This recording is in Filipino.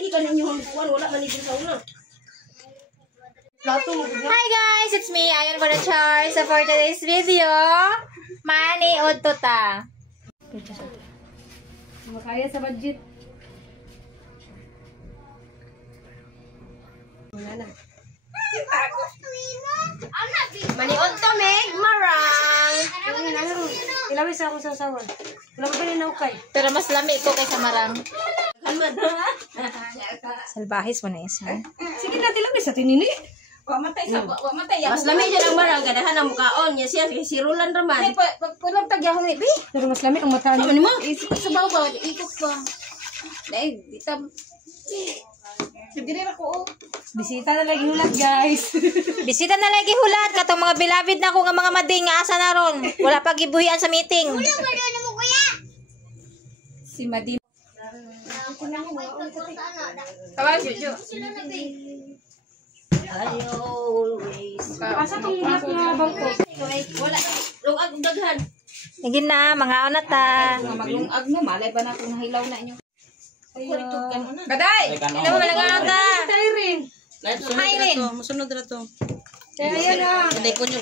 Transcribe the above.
lagi ka ninyo kuan wala man igil sa una. Plato mo gud. Hi guys, it's me, Ayon for the Char. So for today's video, mani udto ta. Makaya sa budget. Wala na. Mani udto meg marang. Ilaway sa akong sasawan. Wala pa rin naukay. Pero mas lami ko kaysa marang. Kalmad. Salbahis mo na isa. Sige na tilaway sa tinini. Wa matay sa wa matay. Mas lami dyan ang marang gadahan ang mukaon niya siya si Rulan raman. Ay pulang tagyahon ni bi. Pero mas lami ang mata niya. Ano mo? Sa babaw ikot pa. Dai bitam. Sige ra ko. Bisita na lagi hulat guys. Bisita na lagi hulat katong mga bilabid na ko nga mga mading nga asa na ron. Wala pa gibuhian sa meeting. Si Madin. Kawa Jojo. I always. Asa tong ulap nga bangko? Wala. Lugag daghan. Nagin na, mga onata. Maglungag no malay ba na kung nahilaw na inyo. Baday. Ito mo malaga onata. Irene. Hi, Irene. Musunod na to. Ayan na. Sinay po nyo.